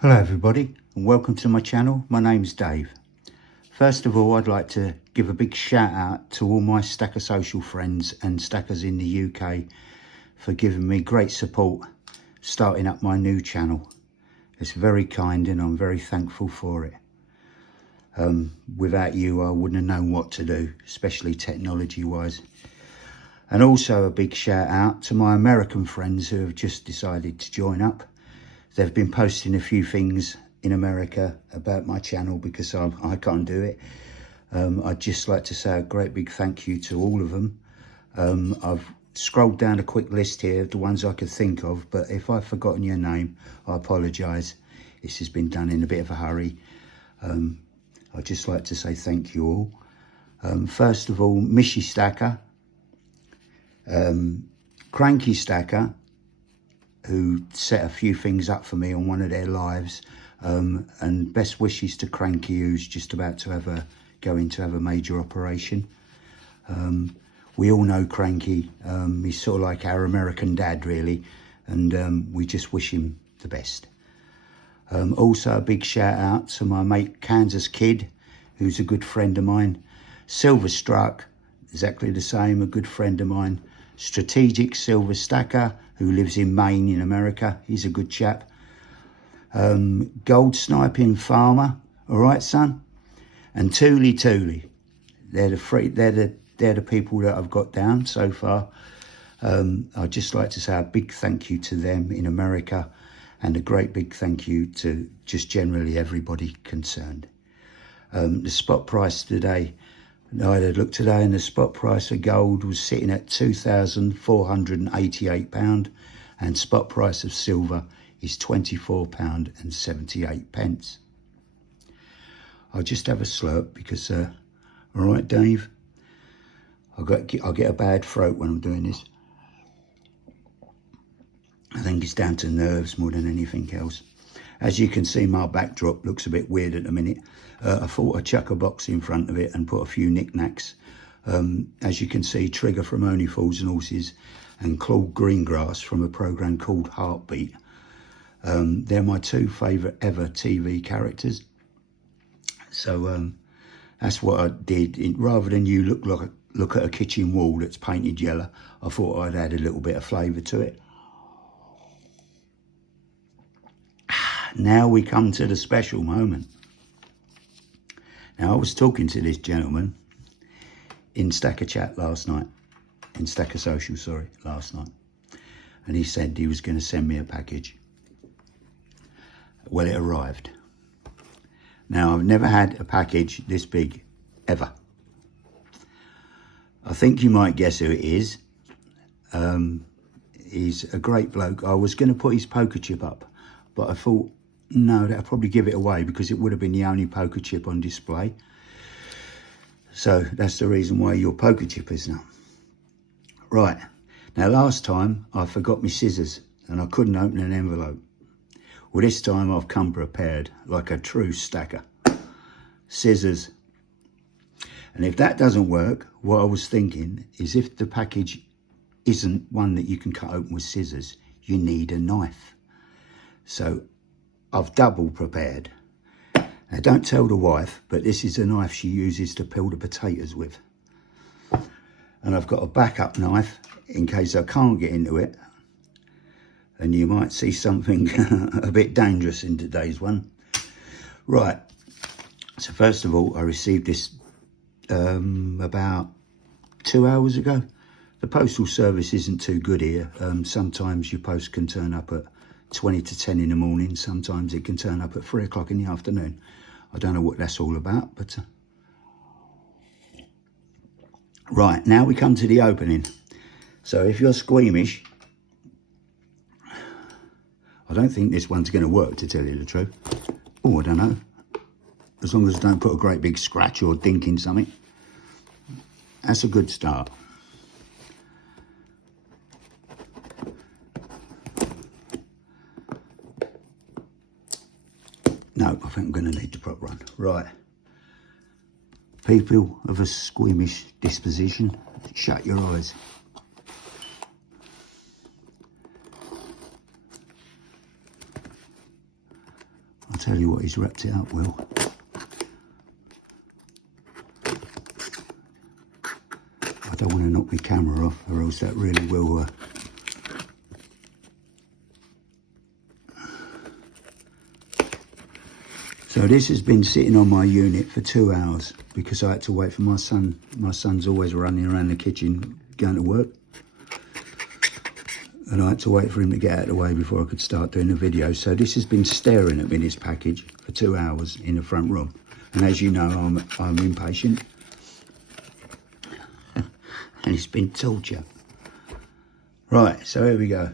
Hello everybody and welcome to my channel. My name's Dave. First of all, I'd like to give a big shout out to all my Stacker Social friends and stackers in the UK for giving me great support starting up my new channel. It's very kind and I'm very thankful for it. Without you I wouldn't have known what to do, especially technology wise. And also a big shout out to my American friends who have just decided to join up. They've been posting a few things in America about my channel because I can't do it. I'd just like to say a great big thank you to all of them. I've scrolled down a quick list here of the ones I could think of, but if I've forgotten your name, I apologise. This has been done in a bit of a hurry. I'd just like to say thank you all. First of all, Mishy Stacker, Cranky Stacker, who set a few things up for me on one of their lives, and best wishes to Cranky, who's just about to going to have a major operation. We all know Cranky. He's sort of like our American dad really, and we just wish him the best. Also a big shout out to my mate Kansas Kid, who's a good friend of mine. Silverstruck, exactly the same, a good friend of mine. Strategic Silver Stacker, who lives in Maine in America. He's a good chap. Gold Sniping Farmer, all right, son. And Tooly Tooly. They're the people that I've got down so far. I'd just like to say a big thank you to them in America, and a great big thank you to just generally everybody concerned. The spot price today, I had a look today, and the spot price of gold was sitting at £2,488, and spot price of silver is £24.78. I'll just have a slurp because, all right, Dave, I'll get a bad throat when I'm doing this. I think it's down to nerves more than anything else. As you can see, my backdrop looks a bit weird at the minute. I thought I'd chuck a box in front of it and put a few knickknacks. As you can see, Trigger from Only Fools and Horses and Claude Greengrass from a programme called Heartbeat. They're my two favourite ever TV characters. So that's what I did. Rather than you look at a kitchen wall that's painted yellow, I thought I'd add a little bit of flavour to it. Now we come to the special moment. Now, I was talking to this gentleman in Stacker Chat last night, in Stacker Social, sorry, last night. And he said he was going to send me a package. Well, it arrived. Now, I've never had a package this big, ever. I think you might guess who it is. He's a great bloke. I was going to put his poker chip up, but I thought, no, that'll probably give it away because it would have been the only poker chip on display. So that's the reason why your poker chip is now. Right, now last time I forgot my scissors and I couldn't open an envelope. Well, this time I've come prepared like a true stacker. Scissors. And if that doesn't work, what I was thinking is if the package isn't one that you can cut open with scissors, you need a knife. So I've double prepared. Now don't tell the wife, but this is a knife she uses to peel the potatoes with. And I've got a backup knife in case I can't get into it. And you might see something a bit dangerous in today's one. Right, so first of all, I received this about 2 hours ago. The postal service isn't too good here. Sometimes your post can turn up at 20 to 10 in the morning. Sometimes it can turn up at 3 o'clock in the afternoon. I don't know what that's all about, but... Right, now we come to the opening. So if you're squeamish, I don't think this one's going to work, to tell you the truth. Oh, I don't know. As long as I don't put a great big scratch or dink in something. That's a good start. No, I think I'm going to need the prop run. Right. People of a squeamish disposition, shut your eyes. I'll tell you what he's wrapped it up well. I don't want to knock my camera off, or else that really will So this has been sitting on my unit for 2 hours because I had to wait for my son. My son's always running around the kitchen going to work. And I had to wait for him to get out of the way before I could start doing the video. So this has been staring at me, this package, for 2 hours in the front room. And as you know, I'm impatient. And it's been torture. Right, so here we go.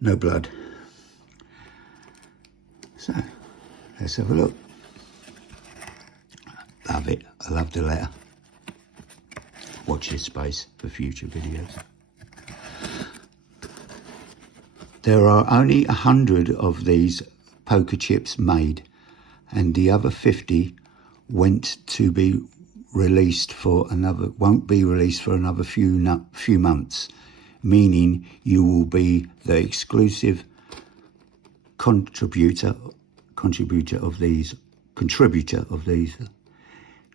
No blood. So, let's have a look. Love it. I love the letter. Watch this space for future videos. There are only 100 of these poker chips made, and the other 50 went to be released for another, won't be released for another few months, meaning you will be the exclusive contributor of these.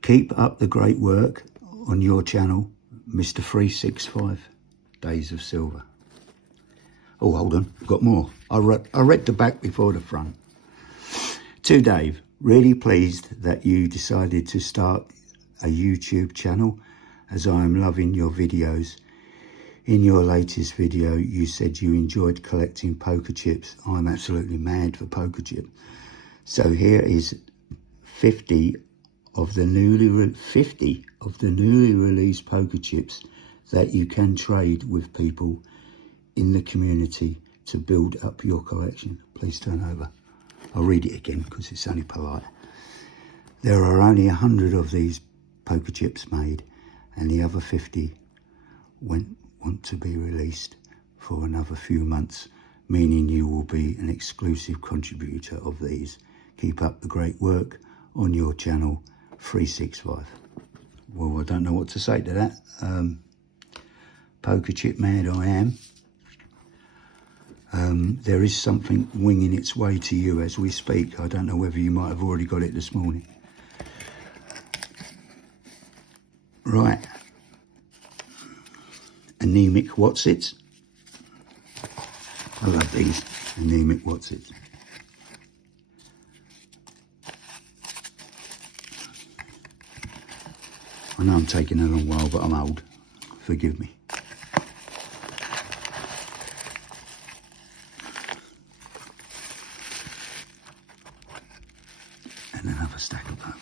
Keep up the great work on your channel, Mr. 365 Days of Silver. Oh, hold on, I've got more. I read the back before the front. To Dave, really pleased that you decided to start a YouTube channel, as I am loving your videos. In your latest video, you said you enjoyed collecting poker chips. I'm absolutely mad for poker chips. So here is 50 of the newly released poker chips that you can trade with people in the community to build up your collection. Please turn over. I'll read it again because it's only polite. There are only 100 of these poker chips made, and the other 50 want to be released for another few months, meaning you will be an exclusive contributor of these. Keep up the great work on your channel, 365. Well, I don't know what to say to that. Poker chip mad I am. There is something winging its way to you as we speak. I don't know whether you might have already got it this morning. Right. Anemic Wotsits. I love these anemic Wotsits. I know I'm taking a long while, but I'm old. Forgive me. And another stack of them.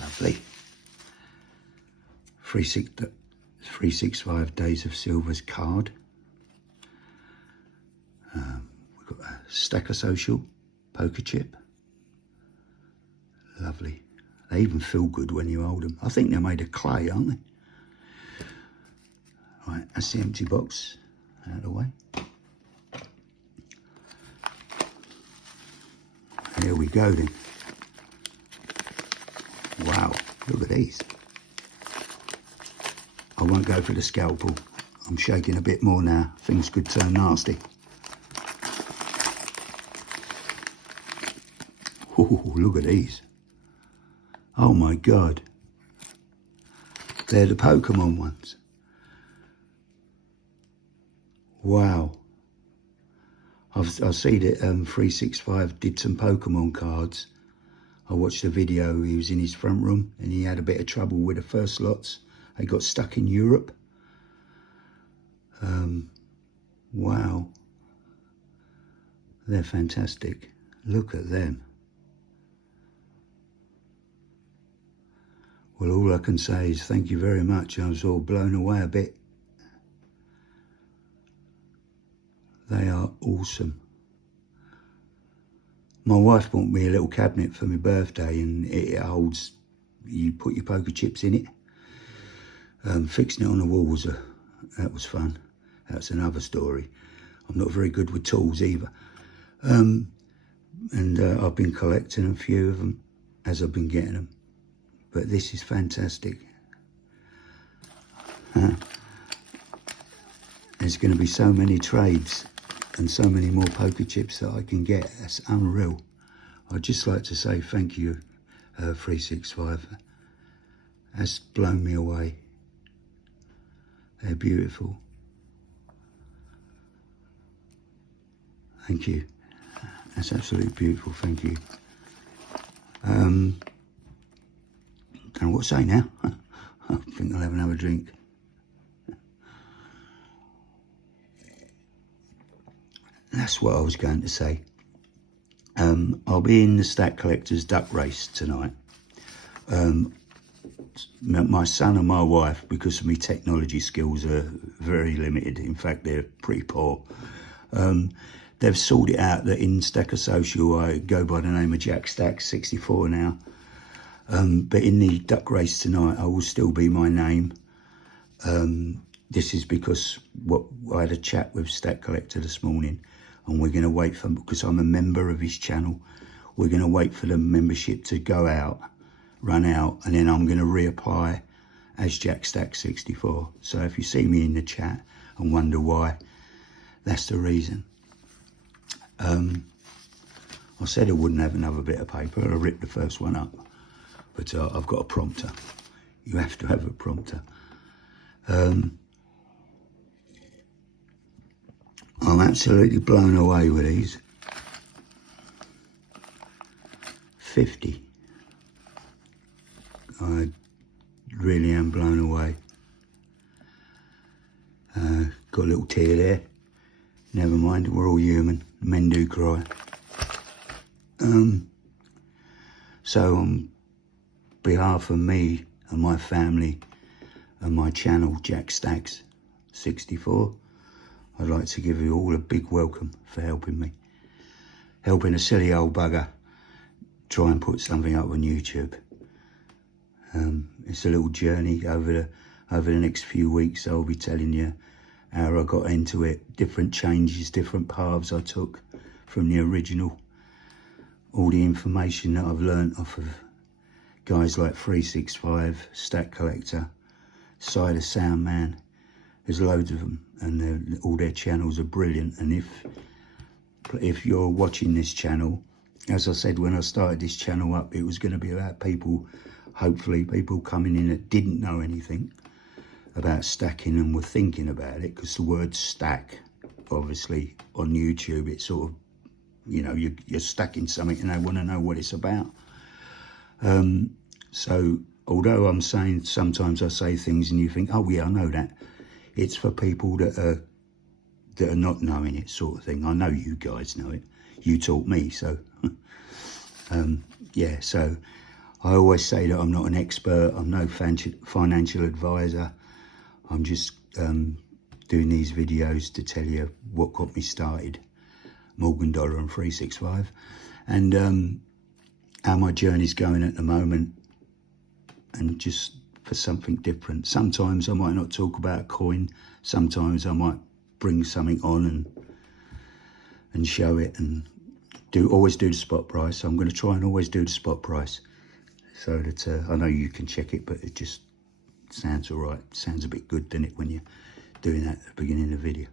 Lovely. 365 Days of Silver's card. We've got a Stacker Social poker chip. Lovely. They even feel good when you hold them. I think they're made of clay, aren't they? Right, that's the empty box out of the way. Here we go then. Wow, look at these. I won't go for the scalpel. I'm shaking a bit more now. Things could turn nasty. Ooh, look at these. Oh my God. They're the Pokemon ones. Wow. I see that 365 did some Pokemon cards. I watched a video. He was in his front room and he had a bit of trouble with the first lots. They got stuck in Europe. Wow. They're fantastic. Look at them. Well, all I can say is thank you very much. I was all blown away a bit. They are awesome. My wife bought me a little cabinet for my birthday, and it holds, you put your poker chips in it. Fixing it on the wall that was fun. That's another story. I'm not very good with tools either. And I've been collecting a few of them as I've been getting them. But this is fantastic. There's going to be so many trades and so many more poker chips that I can get. That's unreal. I'd just like to say thank you, 365. That's blown me away. They're beautiful. Thank you. That's absolutely beautiful. Thank you. Don't know what to say now. I think I'll have another drink. That's what I was going to say. I'll be in the Stack Collectors duck race tonight. My son and my wife, because of my technology skills, are very limited. In fact, they're pretty poor. They've sorted out that in Stacker Social I go by the name of Jack Stack 64 now. But in the duck race tonight, I will still be my name. This is because I had a chat with Stack Collector this morning, and we're going to wait for, because I'm a member of his channel, we're going to wait for the membership to go out, run out, and then I'm going to reapply as Jack Stack 64. So if you see me in the chat and wonder why, that's the reason. I said I wouldn't have another bit of paper. I ripped the first one up, but I've got a prompter. You have to have a prompter. I'm absolutely blown away with these. 50. I really am blown away. Got a little tear there. Never mind, we're all human. Men do cry. So on behalf of me and my family and my channel, Jack Stacks 64, I'd like to give you all a big welcome for helping me. Helping a silly old bugger try and put something up on YouTube. It's a little journey over the next few weeks. I'll be telling you how I got into it, different changes, different paths I took from the original. All the information that I've learnt off of guys like 365, Stack Collector, Cider Sound Man. There's loads of them, and all their channels are brilliant. And if you're watching this channel, as I said when I started this channel up, it was going to be about people, hopefully people coming in that didn't know anything about stacking and were thinking about it, because the word stack, obviously on YouTube, it's sort of, you know, you're stacking something and they want to know what it's about. So although I'm saying, sometimes I say things and you think, oh yeah, I know that, it's for people that are not knowing it, sort of thing. I know you guys know it. You taught me, so yeah. So I always say that I'm not an expert. I'm no financial advisor. I'm just doing these videos to tell you what got me started, Morgan Dollar and 365, and how my journey's going at the moment, and just for something different. Sometimes I might not talk about a coin. Sometimes I might bring something on and show it, and always do the spot price. I'm going to try and always do the spot price, so that I know you can check it, but it just sounds all right. Sounds a bit good, doesn't it, when you're doing that at the beginning of the video.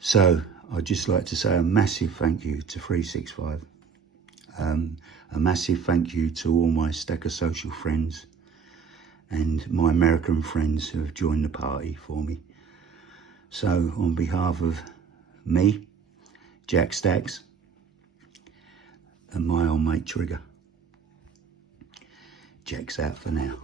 So I'd just like to say a massive thank you to 365. A massive thank you to all my Stacker Social friends and my American friends who have joined the party for me. So on behalf of me, Jack Stacks, and my old mate Trigger, Jack's out for now.